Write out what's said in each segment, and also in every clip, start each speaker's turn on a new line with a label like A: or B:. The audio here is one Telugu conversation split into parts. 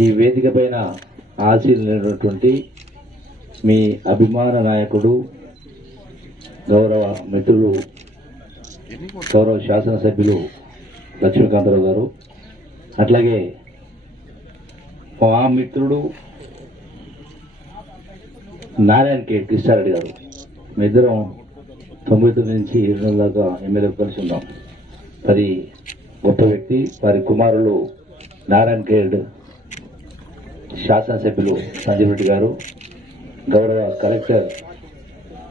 A: ఈ వేదిక పైన ఆశీర్వైనటువంటి మీ అభిమాన నాయకుడు గౌరవ మిత్రులు గౌరవ శాసనసభ్యులు లక్ష్మీకాంతరావు గారు అట్లాగే మా మిత్రుడు నారాయణ కే. కృష్ణారెడ్డి గారు. మీ ఇద్దరం తొంభై తొమ్మిది నుంచి ఇరవై నెలల దాకా ఎమ్మెల్యే కలిసి ఉన్నాం. మరి గొప్ప వ్యక్తి వారి కుమారులు నారాయణ ఖేడ్ శాసనసభ్యులు సంజీవ్ రెడ్డి గారు గౌరవ కలెక్టర్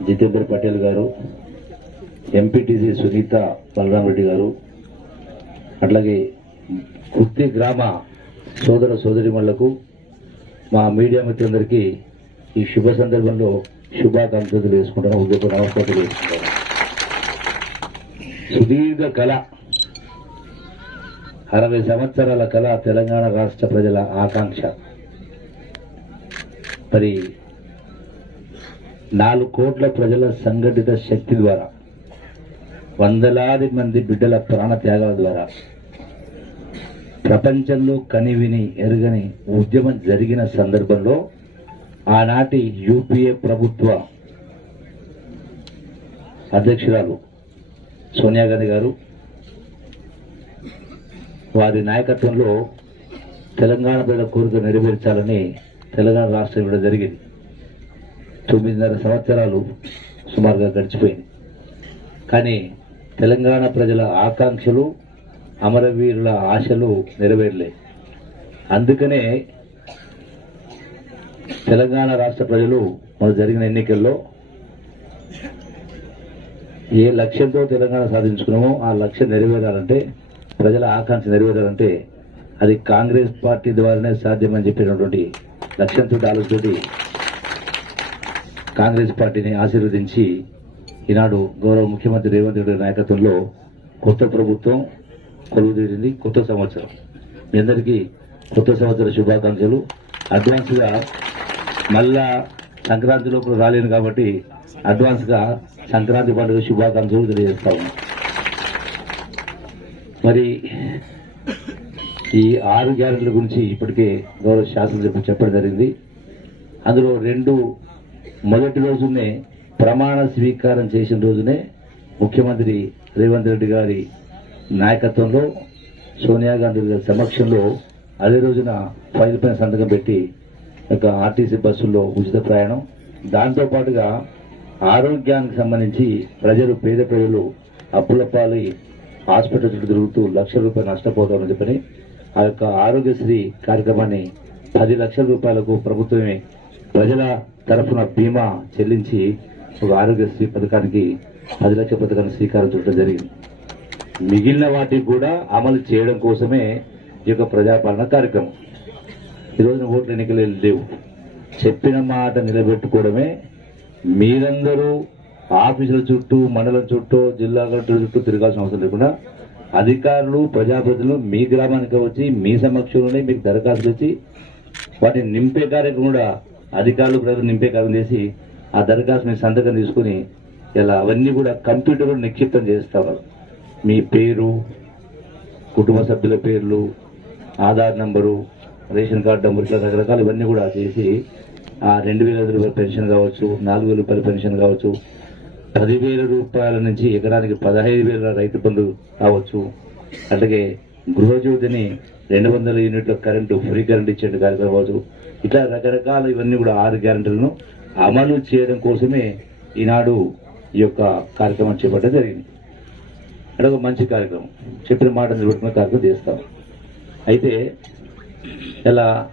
A: జితేందర్ పటేల్ గారు ఎంపీటీసీ సునీత బలరాం రెడ్డి గారు అట్లాగే కుర్తి గ్రామ సోదర సోదరిమణులకు మా మీడియా మిత్రులందరికీ ఈ శుభ సందర్భంలో శుభాకాంక్షలు తెలియజేసుకుంటాను ఉద్యోగ నమస్కారం వేసుకుంటాను సుదీర్ఘ కళ అరవై సంవత్సరాల కళ తెలంగాణ రాష్ట్ర ప్రజల ఆకాంక్ష. మరి నాలుగు కోట్ల ప్రజల సంఘటిత శక్తి ద్వారా వందలాది మంది బిడ్డల ప్రాణ త్యాగాల ద్వారా ప్రపంచంలో కనివిని ఎరుగని ఉద్యమం జరిగిన సందర్భంలో ఆనాటి యూపీఏ ప్రభుత్వ అధ్యక్షురాలు సోనియా గాంధీ గారు వారి నాయకత్వంలో తెలంగాణ ప్రజల కోరిక నెరవేర్చాలని తెలంగాణ రాష్ట్రం ఇవ్వడం జరిగింది. తొమ్మిదిన్నర సంవత్సరాలు సుమారుగా గడిచిపోయింది. కానీ తెలంగాణ ప్రజల ఆకాంక్షలు అమరవీరుల ఆశలు నెరవేరలే అందుకనే తెలంగాణ రాష్ట్ర ప్రజలు మన జరిగిన ఎన్నికల్లో ఏ లక్ష్యంతో తెలంగాణ సాధించుకున్నామో ఆ లక్ష్యం నెరవేరాలంటే ప్రజల ఆకాంక్ష నెరవేరాలంటే అది కాంగ్రెస్ పార్టీ ద్వారానే సాధ్యమని చెప్పినటువంటి లక్ష్యంతో ఆలోచనతోటి కాంగ్రెస్ పార్టీని ఆశీర్వదించి ఈనాడు గౌరవ ముఖ్యమంత్రి రేవంత్ రెడ్డి నాయకత్వంలో కొత్త ప్రభుత్వం కొలువుదీరింది కొత్త సంవత్సరం. మీ అందరికీ కొత్త సంవత్సర శుభాకాంక్షలు. అడ్వాన్స్గా మళ్ళా సంక్రాంతి లోపల రాలేను కాబట్టి అడ్వాన్స్గా సంక్రాంతి పండుగ శుభాకాంక్షలు తెలియజేస్తా ఉన్నాం. మరి ఈ ఆరు గ్యారెంటీల గురించి ఇప్పటికే గౌరవ శాసనసభ చెప్పడం జరిగింది. అందులో రెండు మొదటి రోజునే ప్రమాణ స్వీకారం చేసిన రోజునే ముఖ్యమంత్రి రేవంత్ రెడ్డి గారి నాయకత్వంలో సోనియా గాంధీ గారి సమక్షంలో అదే రోజున ఫైల్ పైన సంతకం పెట్టి ఒక ఆర్టీసీ బస్సుల్లో ఉచిత ప్రయాణం. దాంతో పాటుగా ఆరోగ్యానికి సంబంధించి ప్రజలు పేద ప్రజలు అప్పుల పాలి హాస్పిటల్ చుట్టూ తిరుగుతూ లక్ష రూపాయలు నష్టపోతామని చెప్పని ఆ యొక్క ఆరోగ్యశ్రీ కార్యక్రమాన్ని పది లక్షల రూపాయలకు ప్రభుత్వమే ప్రజల తరఫున బీమా చెల్లించి ఒక ఆరోగ్యశ్రీ పథకానికి పది లక్షల పథకాన్ని స్వీకారం చుట్టడం జరిగింది. మిగిలిన వాటికి కూడా అమలు చేయడం కోసమే ఈ యొక్క ప్రజాపాలన కార్యక్రమం. ఈరోజున ఓట్ల ఎన్నికలు లేవు. చెప్పిన మాట నిలబెట్టుకోవడమే మీరందరూ ఆఫీసుల చుట్టూ మండలం చుట్టూ జిల్లా కలెక్టర్ చుట్టూ తిరగాల్సిన అవసరం లేకుండా అధికారులు ప్రజాప్రతినిధులు మీ గ్రామానికి వచ్చి మీ సమక్షంలోనే మీకు దరఖాస్తులు ఇచ్చి వాటిని నింపే కార్యక్రమం కూడా అధికారులు ప్రజలు నింపే కార్యం చేసి ఆ దరఖాస్తుని సంతకం తీసుకుని ఇలా అవన్నీ కూడా కంప్యూటర్లో నిక్షిప్తం చేస్తారు మీ పేరు కుటుంబ సభ్యుల పేర్లు Aadhaar number ration card number ఇట్లా రకరకాలు ఇవన్నీ కూడా చేసి ఆ రెండు వేల ఐదు రూపాయల పెన్షన్ కావచ్చు నాలుగు వేల రూపాయల పెన్షన్ కావచ్చు పదివేల రూపాయల నుంచి ఎకరానికి పదహైదు వేల రైతు బంధు కావచ్చు. అలాగే గృహజ్యోతిని రెండు వందల యూనిట్ల కరెంటు ఫ్రీ కరెంట్ ఇచ్చే కార్యక్రమం కావచ్చు ఇట్లా రకరకాల ఇవన్నీ కూడా ఆరు గ్యారంటీలను అమలు చేయడం కోసమే ఈనాడు ఈ యొక్క కార్యక్రమం చేపట్టడం జరిగింది. అంటే ఒక మంచి కార్యక్రమం. చెప్పిన మాట నిలబెట్టుకునే కార్యక్రమం చేస్తాం. అయితే ఇలా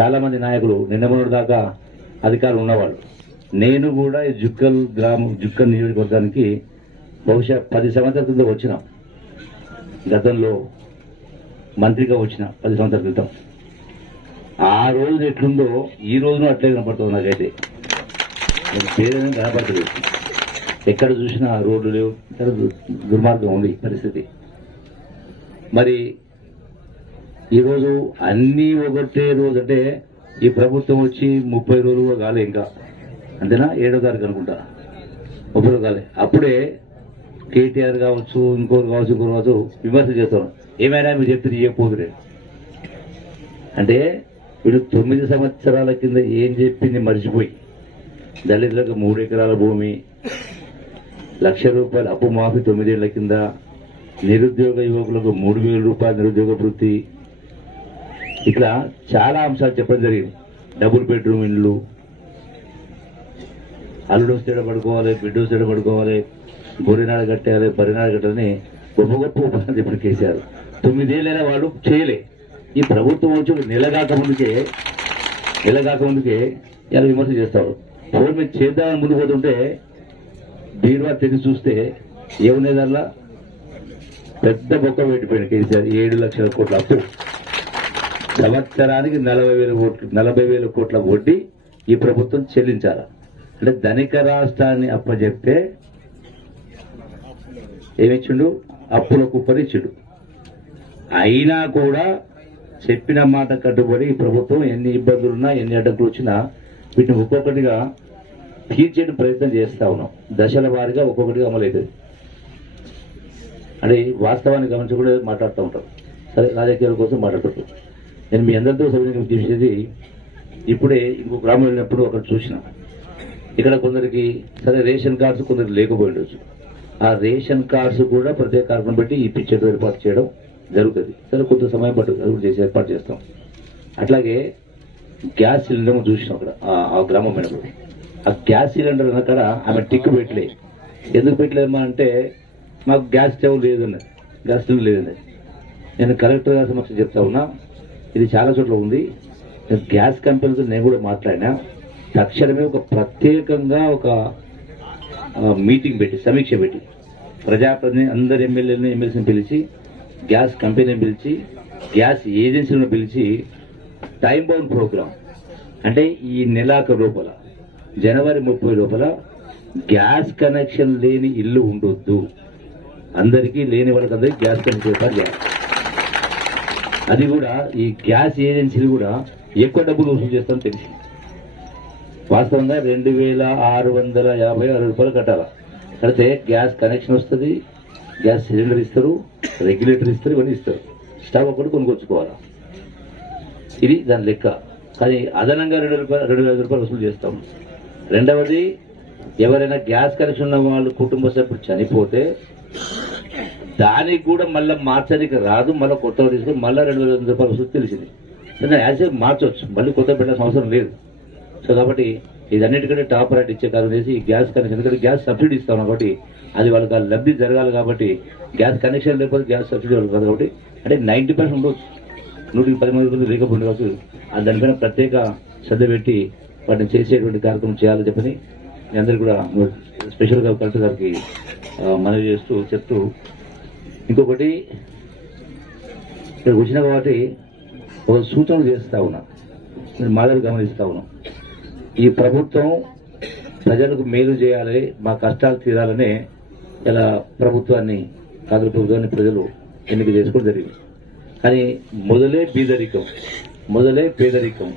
A: చాలామంది నాయకులు నిన్న దాకా అధికారులు ఉన్నవాళ్ళు. నేను కూడా ఈ జుక్కల్ గ్రామం జుక్కల్ నియోజకవర్గానికి బహుశా పది సంవత్సరాల క్రితం వచ్చిన. గతంలో మంత్రిగా వచ్చిన పది సంవత్సరాల క్రితం. ఆ రోజు ఎట్లుందో ఈ రోజున అట్లే కనపడుతుంది నాకైతే. పేరేమీ కనపడుతుంది ఎక్కడ చూసినా రోడ్లు లేవు ఇక్కడ దుర్మార్గం ఉంది పరిస్థితి. మరి ఈరోజు అన్నీ ఒకటే రోజు అంటే ఈ ప్రభుత్వం వచ్చి ముప్పై రోజులు కాలే ఇంకా. అంతేనా ఏడో తారీఖు అనుకుంటా. ముప్పై కాలే అప్పుడే కేటీఆర్ కావచ్చు ఇంకోరు కావచ్చు ఇంకోరు కావచ్చు విమర్శ చేస్తాం. ఏమైనా మీరు చెప్తే చెప్పబోతురే అంటే వీడు తొమ్మిది సంవత్సరాల కింద ఏం చెప్పింది మర్చిపోయి దళితులకు మూడు ఎకరాల భూమి లక్ష రూపాయల అప్పు మాఫీ తొమ్మిదేళ్ళ కింద నిరుద్యోగ యువకులకు మూడు వేల రూపాయల నిరుద్యోగ వృత్తి. ఇట్లా చాలా అంశాలు చెప్పడం జరిగింది. డబుల్ బెడ్రూమ్ ఇండ్లు అల్లుడు వస్తే పడుకోవాలి బిడ్డు వస్తే పడుకోవాలి గొర్రెనాడ కట్టాలి పరినాడు కట్టాలని గొప్ప గొప్ప ఉపాధి ఇప్పుడు కేసీఆర్ తొమ్మిదేళ్ళైనా వాళ్ళు చేయలే. ఈ ప్రభుత్వం వచ్చి ఒక నెల ముందుకే నెల ముందుకే ఇలా విమర్శ చేస్తారు. ఫోన్ మీద చేద్దామని ముందు పోతుంటే బీరువా తెరిచి చూస్తే ఏమునేదల్లా పెద్ద బొక్క పెట్టిపోయింది కేసీఆర్ ఏడు లక్షల కోట్ల అప్పు. సంవత్సరానికి నలభై వేల కోట్లు నలభై వేల కోట్ల వడ్డీ ఈ ప్రభుత్వం చెల్లించాలి. అంటే ధనిక రాష్ట్రాన్ని అప్పచెప్తే ఏమిచ్చిండు? అప్పుల కుప్పనిచ్చిండు అయినా కూడా చెప్పిన మాట కట్టుబడి ప్రభుత్వం ఎన్ని ఇబ్బందులున్నా ఎన్ని అడ్డంకులు వచ్చినా వీటిని ఒక్కొక్కటిగా తీర్చేట ప్రయత్నం చేస్తా ఉన్నాం. దశల వారీగా ఒక్కొక్కటిగా అమలవుతుంది అంటే వాస్తవాన్ని వాస్తవాన్ని కూడా మాట్లాడుతూ ఉంటాం. సరే రాజకీయాల కోసం మాట్లాడుతుంటాం నేను మీ అందరితో సభ్యులకు చేసేది ఇప్పుడే ఇంకో గ్రామం వెళ్ళినప్పుడు అక్కడ చూసిన. ఇక్కడ కొందరికి సరే రేషన్ కార్డ్స్ కొందరికి లేకపోయిండొచ్చు ఆ రేషన్ కార్డ్స్ కూడా ప్రత్యేక కార్యక్రమం పెట్టి ఈ పిక్చర్ ఏర్పాటు చేయడం జరుగుతుంది. సరే కొంత సమయం పట్టుకు అది కూడా చేసి ఏర్పాటు చేస్తాం. అట్లాగే గ్యాస్ సిలిండర్ చూసినాం అక్కడ ఆ- గ్రామం వెళ్ళినప్పుడు ఆ గ్యాస్ సిలిండర్ అక్కడ ఆమె టిక్ పెట్టలే. ఎందుకు పెట్టలేమా అంటే మాకు గ్యాస్ స్టవ్ లేదన్నది. గ్యాస్ సిలిండర్ లేదన్నది. నేను కలెక్టర్ గారి సమక్షం చెప్తా ఉన్నా ఇది చాలా చోట్ల ఉంది. నేను గ్యాస్ కంపెనీతో నేను కూడా మాట్లాడినా తక్షణమే ఒక ప్రత్యేకంగా ఒక మీటింగ్ పెట్టి సమీక్ష పెట్టి ప్రజాప్రతిని అందరు ఎమ్మెల్యేలను ఎమ్మెల్సీని పిలిచి గ్యాస్ కంపెనీని పిలిచి గ్యాస్ ఏజెన్సీలను పిలిచి టైం బౌండ్ ప్రోగ్రామ్ అంటే ఈ నెలాఖరు లోపల జనవరి ముప్పై లోపల గ్యాస్ కనెక్షన్ లేని ఇల్లు ఉండొద్దు. అందరికీ లేని వాళ్ళకి అందరికీ గ్యాస్ కనెక్షన్ ఏర్పాటు చేయాలి అది కూడా ఈ గ్యాస్ ఏజెన్సీలు కూడా ఎక్కువ డబ్బులు వసూలు చేస్తామని తెలిసింది. వాస్తవంగా రెండు వేల ఆరు వందల యాభై ఆరు రూపాయలు కట్టాలి? కడితే గ్యాస్ కనెక్షన్ వస్తుంది గ్యాస్ సిలిండర్ ఇస్తారు రెగ్యులేటర్ ఇస్తారు ఇవన్నీ ఇస్తారు. స్టవ్ ఒకటి కొనుక్కొచ్చుకోవాలి? ఇది దాని లెక్క. కానీ అదనంగా రెండు రూపాయలు రెండు వేల రూపాయలు వసూలు చేస్తాం. రెండవది ఎవరైనా గ్యాస్ కనెక్షన్ ఉన్న వాళ్ళు కుటుంబ సభ్యులు చనిపోతే దానికి కూడా మళ్ళీ మార్చడానికి రాదు మళ్ళీ కొత్తగా తీసుకుని మళ్ళీ రెండు వేల రూపాయలు వసూలు తెలిసింది. యాజ్ మార్చవచ్చు మళ్ళీ కొత్త పెట్టాల్సిన అవసరం లేదు. సో కాబట్టి ఇదన్నిటికంటే టాప్ రేట్ ఇచ్చే కారణం చేసి ఈ గ్యాస్ కనెక్షన్ ఎందుకంటే గ్యాస్ సబ్సిడీ ఇస్తాం కాబట్టి అది వాళ్ళకి ఆ లబ్ధి జరగాలి కాబట్టి గ్యాస్ కనెక్షన్ లేకపోతే గ్యాస్ సబ్సిడీ వాళ్ళకి కాదు కాబట్టి అంటే నైంటీ పర్సెంట్ ఉండొచ్చు. నూటికి పది మంది మంది లేకపోతే ఉండవచ్చు దానిపైన ప్రత్యేక శ్రద్ధ పెట్టి వాటిని చేసేటువంటి కార్యక్రమం చేయాలని చెప్పని మీ అందరికీ కూడా స్పెషల్గా కలెక్టర్ గారికి మనవి చేస్తూ చెప్తూ ఇంకొకటి ఇక్కడ వచ్చిన కాబట్టి ఒక సూచన చేస్తూ ఉన్నా. నేను మాదిరి గమనిస్తూ ఉన్నాం. ఈ ప్రభుత్వం ప్రజలకు మేలు చేయాలి మా కష్టాలు తీరాలనే ఇలా ప్రభుత్వాన్ని కాంగ్రెస్ ప్రభుత్వాన్ని ప్రజలు ఎన్నిక చేసుకోవడం జరిగింది. కానీ మొదలే బీదరికం మొదలే పేదరికం.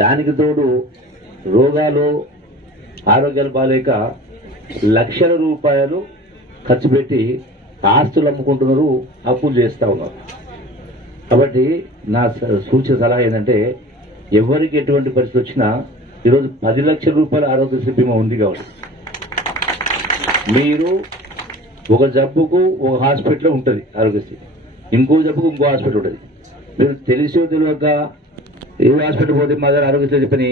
A: దానికి తోడు రోగాలు ఆరోగ్యాలు బాగాలేక లక్షల రూపాయలు ఖర్చు పెట్టి ఆస్తులు అమ్ముకుంటున్నారు అప్పులు చేస్తూ ఉన్నారు. కాబట్టి నా సూచన సలహా ఏంటంటే ఎవరికి ఎటువంటి పరిస్థితి వచ్చినా ఈరోజు పది లక్షల రూపాయల ఆరోగ్యశ్రీ బీమా ఉంది కాబట్టి. మీరు ఒక జబ్బుకు ఒక హాస్పిటల్ ఉంటుంది ఆరోగ్యశ్రీ ఇంకో జబ్బుకు ఇంకో హాస్పిటల్ ఉంటుంది. మీరు తెలిసో తెలియక ఏ హాస్పిటల్ పోతే మా దగ్గర ఆరోగ్యశ్రీ చెప్పని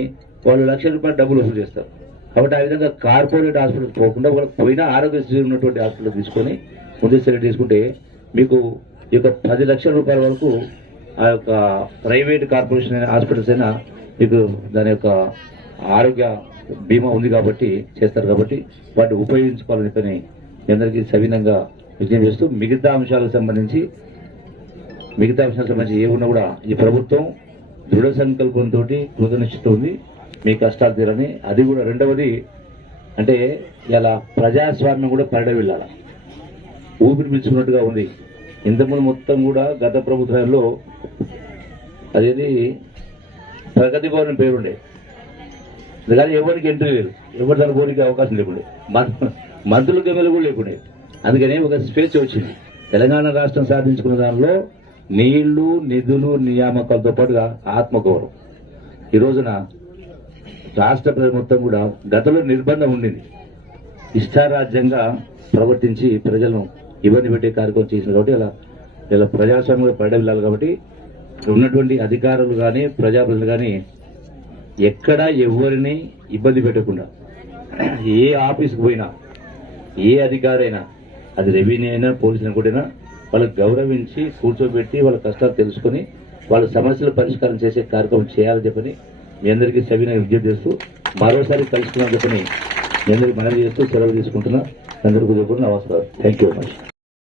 A: వాళ్ళు లక్ష రూపాయలు డబ్బులు వసూలు చేస్తారు. కాబట్టి ఆ విధంగా కార్పొరేట్ హాస్పిటల్ పోకుండా వాళ్ళకి పోయినా ఆరోగ్యశ్రీ ఉన్నటువంటి హాస్పిటల్ తీసుకొని ముందు సెలెక్ట్ తీసుకుంటే మీకు ఈ యొక్క పది లక్షల రూపాయల వరకు ఆ యొక్క ప్రైవేట్ కార్పొరేషన్ అయిన హాస్పిటల్స్ అయినా మీకు దాని యొక్క ఆరోగ్య బీమా ఉంది కాబట్టి చేస్తారు కాబట్టి వాటిని ఉపయోగించుకోవాలని చెప్పని మీ అందరికీ సవినంగా విజ్ఞప్తి చేస్తూ మిగతా అంశాలకు సంబంధించి మిగతా అంశాలకు సంబంధించి ఏ ఉన్నా కూడా ఈ ప్రభుత్వం దృఢ సంకల్పంతో కృతనిశ్చిత ఉంది మీ కష్టాలు తీరని అది కూడా రెండవది అంటే ఇలా ప్రజాస్వామ్యం కూడా పరిడవిల్లాల ఊపిరి పిలుచుకున్నట్టుగా ఉంది. ఇంతకుముందు మొత్తం కూడా గత ప్రభుత్వంలో అదేది ప్రగతి భవన్ పేరుండే. కానీ ఎవరికి ఎంట్రీ లేదు ఎవరి దాని కోరిక అవకాశం లేకుండే. మం- గమ్యలు కూడా లేకుండే. అందుకనే ఒక స్పేస్ వచ్చింది. తెలంగాణ రాష్ట్రం సాధించుకున్న దానిలో నీళ్ళు నిధులు నియామకాలతో పాటుగా ఆత్మగౌరవం. ఈ రోజున రాష్ట్ర మొత్తం కూడా గతంలో నిర్బంధం ఉండింది. ఇష్టారాజ్యంగా ప్రవర్తించి ప్రజలను ఇబ్బంది పెట్టే కార్యక్రమం చేసింది కాబట్టి ఇలా ఇలా ప్రజాస్వామ్యంలో పడవిల్లాలి కాబట్టి ఉన్నటువంటి అధికారులు కానీ ప్రజాప్రతినిధులు కానీ ఎక్కడా ఎవరిని ఇబ్బంది పెట్టకుండా ఏ ఆఫీస్కి పోయినా ఏ అధికారైనా అది రెవెన్యూ అయినా పోలీసులు అనుకుంటైనా వాళ్ళకి గౌరవించి కూర్చోబెట్టి వాళ్ళ కష్టాలు తెలుసుకొని వాళ్ళ సమస్యల పరిష్కారం చేసే కార్యక్రమం చేయాలని చెప్పని మీ అందరికీ సవిన విజ్ఞప్తి చేస్తూ మరోసారి కలుసుకున్నాం చెప్పని మీ అందరికీ మనవి చేస్తూ సెలవు తీసుకుంటున్నా. అందరికీ చెప్పిన నమస్కారం థ్యాంక్ యూ వెరీ మచ్